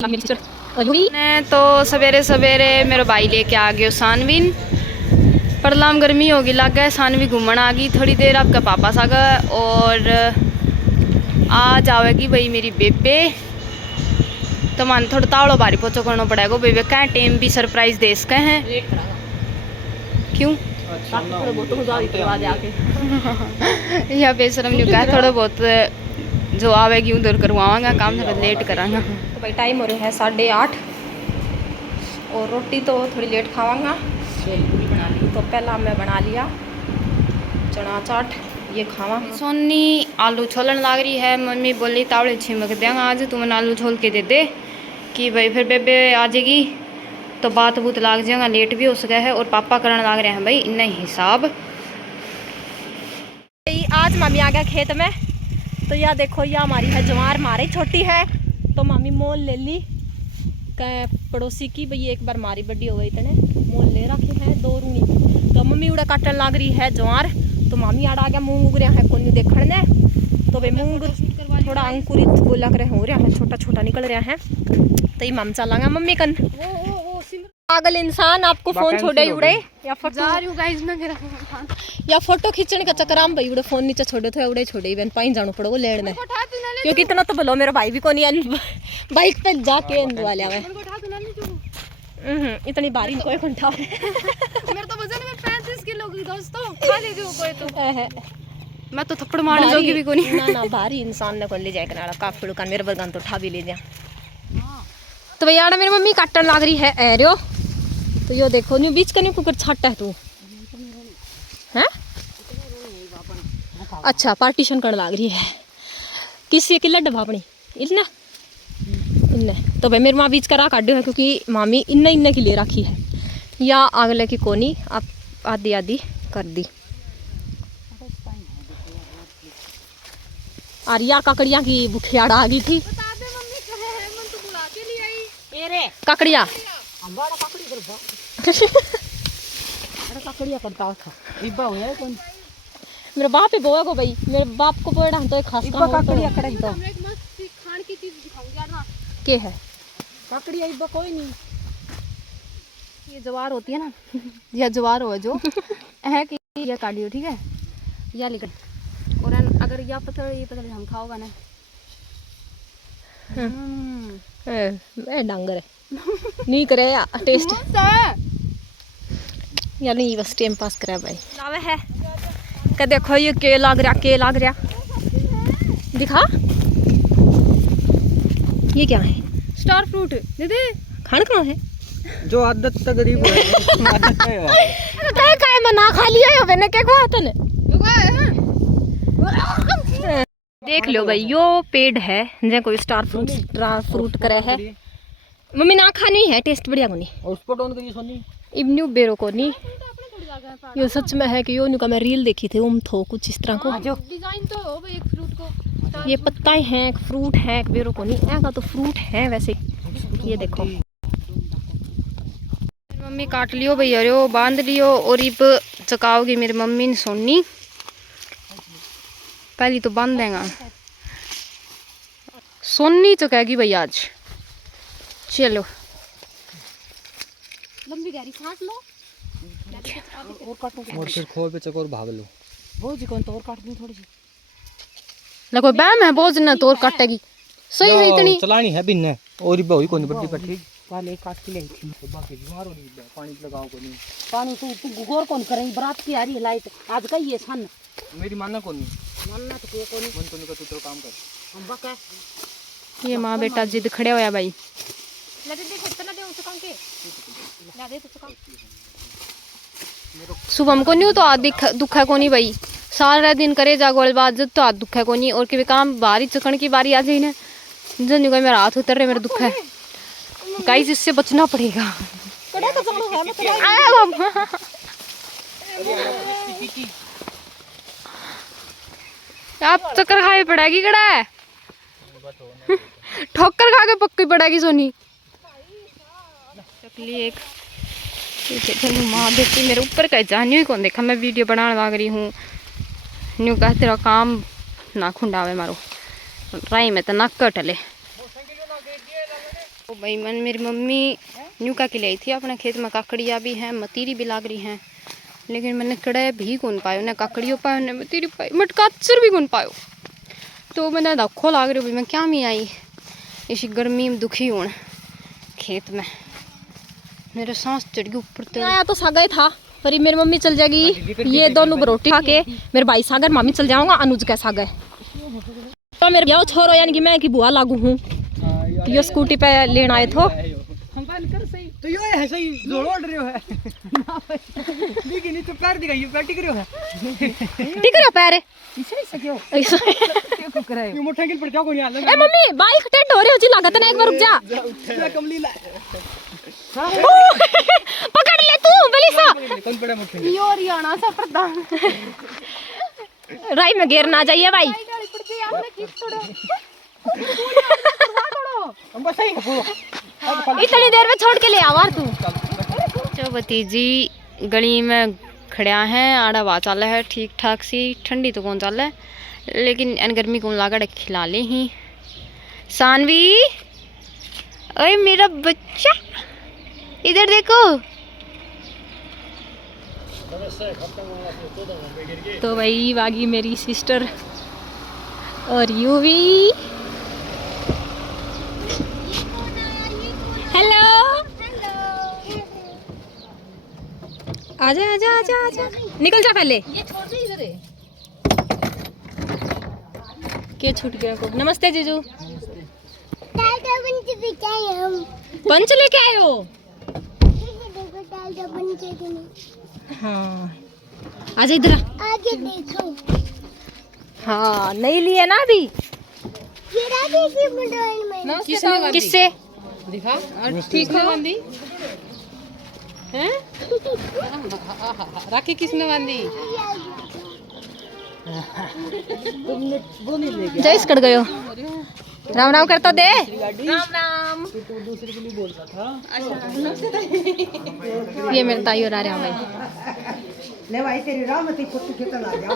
ने तो सवेरे सवेरे मेरा भाई लेके आ गया सानवीन परलाम गर्मी होगी लग गया सानवी घूमन आ गई थोड़ी देर आपका पापा सागा और आ जाएगी भाई मेरी बेबे तो मन थोड़ा तावड़ो भारी पोचो करना पड़ेगा बेबे क्या टाइम भी सरप्राइज दे सके हैं क्यों या बेशरम नहीं कहा थोड़ा बहुत जो आवेगी उधर करवाऊंगा काम थोड़ा लेट करांगा तो भाई टाइम हो रहा है 8:30 और रोटी तो थोड़ी लेट खावांगा बना ली तो पहला मैं बना लिया चना चाट ये खावा सोनी आलू छोलन लाग रही है मम्मी बोली तावड़े छिमक देंगे आज तुम आलू छोल के दे दे कि भाई फिर बेबे आ जाएगी तो बात बूत लाग जाएगा लेट भी हो सका है और पापा करने लाग रहे हैं भाई इन्ना हिसाब। आज मम्मी आ गया खेत में तो यह देखो यह हमारी है जवार मारी छोटी है तो मामी मोल ले ली पड़ोसी की भाई एक बार मारी बड़ी हो गई इतने मोल ले रखे हैं 2 रूनी तो मम्मी उड़ा काटने लग रही है जवार तो मामी आड़ आ गया मूंग उग रहा है कोई देखने ने तो भाई मूंग थोड़ा अंकुरित बोला कर हो रहा है छोटा छोटा निकल रहा है तो ये मम चलांगा मम्मी कन पागल इंसान आपको फोन छोड़े उड़े या फोटो खींचने का चक्कर हम भाई उड़े फोन नीचे छोड़े थे उड़े छोड़े बहन पाई जानो पड़ोगे लेने क्योंकि इतना तो भलो मेरा भाई भी को नहीं बाइक पे जाके अंदुआ लिया इतनी बारी कोई घंटा मेरा तो वजन में 35 किलो की दोस्तों खा ले जो कोई तो मैं तो थप्पड़ मारने जोगी भी कोनी ना भारी इंसान ने को ले जाए कनाड़ा काफड़ू का मेरे बरगन तो उठा भी ले जा तो भैया मेरी मम्मी काटन लग रही है एरियो तो यो देखो न्यू बीच का न्यू कुकर छाटा है तू हैं अच्छा पार्टीशन करने लग रही है किसी की लड्डा अपनी इतना इन्ने तो भाई मेरी माँ बीच का राह काट है क्योंकि मामी इन्ने इन्ने की ले रखी है या अगले की कोनी आप आधी आधी कर दी और यार काकड़िया की बुखियाड़ा आ गई थी काकड़िया मेरे बाप ही बोएगो भाई मेरे बाप को बोएड़ा हम तो एक खास काम काकड़िया कड़े तो खान की चीज दिखाऊंगी यार ना के है काकड़िया इब्बा कोई नहीं ये जवार होती है ना यह जवार हो जो है कि ये काटियो ठीक है या लेकर और अगर या पता ये पता हम खाओगा ना ए डांगर है नहीं करे टेस्ट या नहीं बस टाइम पास करे भाई लावे है क्या देखो ये के लग रहा दिखा ये क्या है स्टार फ्रूट दीदी खान कहाँ है जो आदत तक गरीब है आदत है काय मना खा लिया है मैंने क्या कहा तने देख लो भाई यो पेड़ है जे कोई स्टार फ्रूट करे है मम्मी ना खानी है टेस्ट बढ़िया कोनी और उस पर ऑन करिए सोनी इब्न्यू बेरो कोनी ये सच में है कि यो नु का मैं रील देखी थी थो कुछ इस तरह को डिजाइन तो हो भाई एक फ्रूट को ये पत्ता है एक फ्रूट है एक बेरो कोनी ऐसा तो फ्रूट है वैसे ये देखो मम्मी काट लियो भैया रो बांध लियो और इब चकाओगी मेरी मम्मी ने सोनी पहली तो बांध देगा सोनी चकाएगी भैया आज चलो लंबी गहरी सांस लो और फिर खोल पे चकोर भाग लो बोझ कौन तो और काट दूं थोड़ी सी लगो बैम है बोझ न तो और काटेगी सही है इतनी चलानी है बिन और बहुई कोनी बड़ी पट्टी वाले काट के ले थी बाकी बीमार होनी पानी लगाओ कोनी पानी तू गोर कौन करें बरात की आ रही है लाइट आज का ये सन मेरी मानना कोनी मानना तो कोनी मन तो नहीं तू काम कर हम बका ये मां बेटा जिद खड़े होया भाई शुभम को नहीं तो आदि दुख है को नहीं भाई सारा दिन करे जागोल बाद तो आद दुख है को नहीं और कि काम बारी चकन की बारी आ जाए ना जन का मेरा हाथ उतर रहे मेरा दुख है गाइस इससे बचना पड़ेगा आप चक्कर खाए पड़ेगी कड़ा है ठोकर खा के पक्की पड़ेगी सोनी चकली एक माँ बेटी मेरे ऊपर कह जा न्यू कौन देखा मैं वीडियो बनाने लग रही हूँ न्यू कह तेरा काम ना खुंडावे मारो राई में तो नक कटले तो भाई मन मेरी मम्मी न्यूका के लाई थी अपने खेत में, काकड़िया भी हैं, मतीरी भी लाग रही हैं, लेकिन मैंने कड़े भी कौन पायो, ना काकड़ियों पायो ना मतीरी पाई, मटकाचर भी कौन पायो। तो मैंने धक्को लाग रही मैं क्या में आई इसी गर्मी में दुखी हूँ खेत में, मेरे सांस चढ़ गई ऊपर तो आया तो सागा था, पर मेरी मम्मी चल जाएगी, ये दोनों रोटी खा के मेरे भाई सागर मामी चल जाऊंगा, अनुज का सागर तो मेरे ब्याह छोरो यानी कि मैं की बुआ लागू हूँ। यो स्कूटी पे लेना आए थे तो यो है सही जोड़ ओढ़ रहे हो है देखी नहीं तो पैर दिखाइयो पैर टिक रहे हो है ठीक है पैर इसे से क्यों ऐसा क्यों कराए ये मोटरसाइकिल पर क्या कोनी हाल ए मम्मी बाइक टेढ़ हो रही हो जी लागत ना, एक बार रुक जा है कमली ला पकड़ ले तू बलीसा कौन पड़ा मोटरसाइकिल यो हरियाणा सा प्रधान राई में गिर ना जाइए भाई हम बस सही है इतनी देर में छोड़ के ले आवार तू। जो भतीजी गली में खड़ा है, आड़ा हवा चल है ठीक ठाक सी, ठंडी तो कौन चल है लेकिन एन गर्मी कौन लागा खिला ले ही। सानवी ओए मेरा बच्चा इधर देखो। तो भाई वागी मेरी सिस्टर और यूवी, हेलो आजा आजा आजा आजा निकल जा पहले, ये छोड़ दे इधर है के छूट गया को। नमस्ते जीजू, पंच लेके आए हो? हाँ आजा इधर आगे देखो। हाँ नहीं लिए ना अभी, किससे दिखा ठीक है बांधी हैं राखी किसने बांधी? जय कट गयो। राम राम करता दे, राम राम। दूसरे के लिए बोल रहा था ये मेरे ताई और आ रहे हैं भाई। ले भाई तेरी रामती कुत्ते खेतन आ जा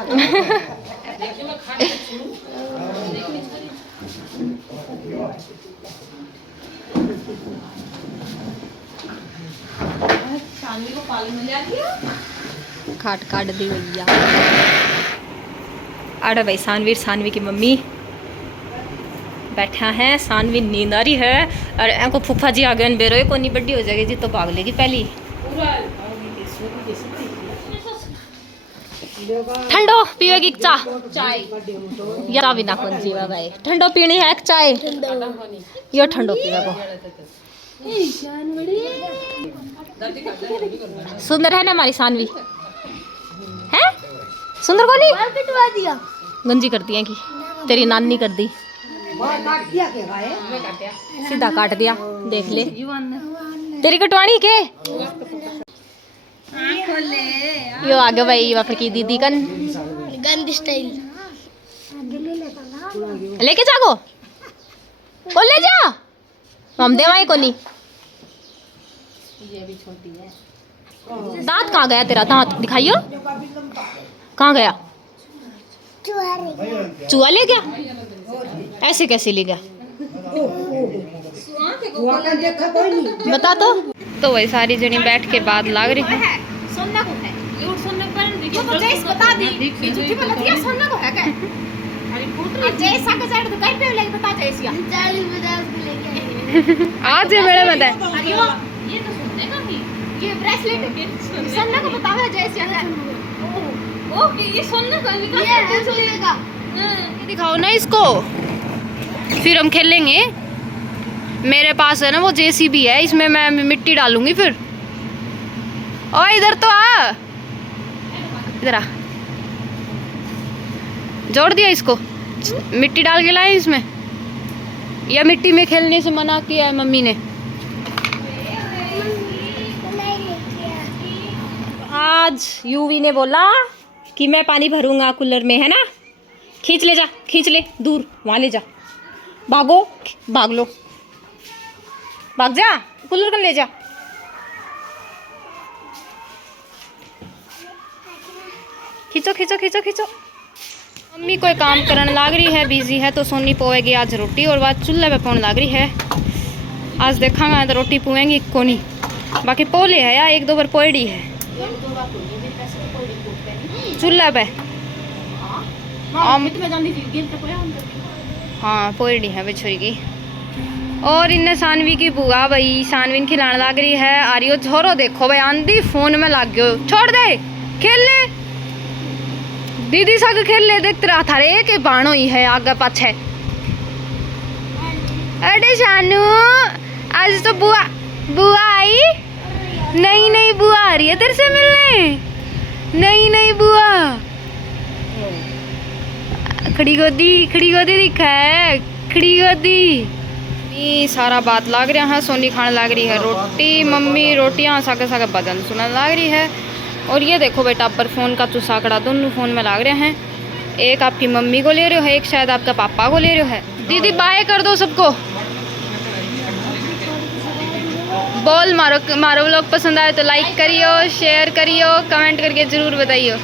खाट काट दी भैया। अरे भाई सानवीर, सानवी की मम्मी बैठा है, सानवी नींद आ रही है और इनको फूफा जी आ गए बेरोए को नहीं बड्डी हो जाएगी जी तो भाग लेगी पहली। ठंडो पीवेगी चाय? चाय या बिना कौन जीवा भाई, ठंडो पीनी है एक चाय, यो ठंडो पीवा को। सुंदर है ना हमारी सानवी, है सुंदर को नहीं गंजी कर दिया कि तेरी नानी कर दी, सीधा काट दिया देख ले। तेरी कटवानी के यो आगे भाई वापर की दीदी कन गंदी स्टाइल लेके जागो को ले जा हम देवाई को नहीं। दांत कहाँ गया तेरा, दांत दिखाइयो कहाँ गया? चूहा ले गया? ऐसे कैसे ले गया बता तो वही सारी जनी बैठ के बाद लाग रही है। सोना को है ये सोना पर तो जैस बता दी झूठी बोल दिया सोना को है क्या? अरे जैसा के साइड तो कहीं पे लेके बता जैसिया 40-50 के लेके आज है मेरे मत है अरे ये तो सोने का भी, ये ब्रेसलेट सोना को बतावे जैसिया है। ओके ये सोना का निकाल ये सोने का दिखाओ ना इसको, फिर हम खेलेंगे। मेरे पास है ना वो जेसीबी है, इसमें मैं मिट्टी डालूंगी फिर। ओ इधर तो आ, इधर आ, जोड़ दिया इसको, मिट्टी डाल के लाए इसमें, या मिट्टी में खेलने से मना किया है मम्मी ने? आज यूवी ने बोला कि मैं पानी भरूंगा कूलर में, है ना? खींच ले जा, खींच ले दूर, वहाँ ले जा, भागो भाग लो, भाग जा, कूलर कर ले जा। खींचो खींचो खींचो खींचो। मम्मी कोई काम करने लाग रही है, बिजी है, तो सोनी पोएगी आज रोटी और बाद चूल्हे पे पौन लाग रही है। आज देखांगा तो रोटी पुएंगी को नहीं, बाकी पोले है या एक दो बार पोड़ी है चूल्हा पे। हाँ पोड़ी है बिछोरी की। और इन्हें सानवी की बुआ भाई सानवी खिलाने लग रही है। आरियो छोरो देखो भाई आंधी फोन में लग गयो, छोड़ दे खेल ले दीदी सग खेल ले, देखते रहा था रे के बाणो ही है आगे पाछे। अरे शानू आज तो बुआ बुआ आई नहीं, नहीं बुआ आ रही है तेरे से मिलने, नहीं नहीं बुआ खड़ी गोदी दिखा है, खड़ी गोदी। ये सारा बात लाग रहा है, सोनी खाने लग रही है रोटी, मम्मी रोटियां सागे सागे बदन सुनने लग रही है। और ये देखो बेटा पर फोन का चुसाकड़ा दोनों फोन में लाग रहे हैं, एक आपकी मम्मी को ले रहे हो है, एक शायद आपका पापा को ले रहे हो है। दीदी बाय कर दो सबको, बॉल मारो मारो। व्लॉग पसंद आए तो लाइक करियो, शेयर करियो, कमेंट करके ज़रूर बताइयो।